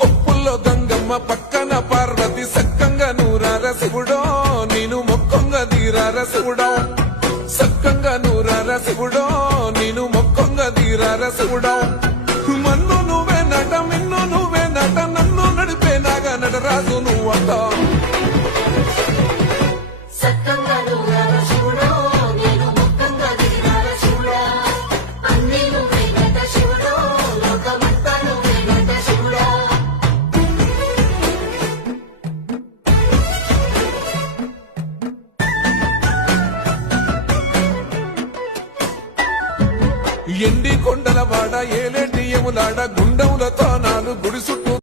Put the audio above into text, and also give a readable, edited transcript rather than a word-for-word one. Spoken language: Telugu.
కొప్పుల్లో గంగమ్మ పక్కన పార్వతి సక్కంగా నూరార శివుడో నేను మొక్కంగా తీరార శివుడో సక్కంగా నూరార శివుడో నేను మొక్కంగా తీరార శివుడో మన్ను నువ్వే నట మిన్ను నువ్వే నట నన్ను నడిపే నాగా నటరాజు నువ్వంట ఎండి కొండల వాడ ఏలేటి ఎములాడ గుండములతో నాలు గుడి చుట్టూ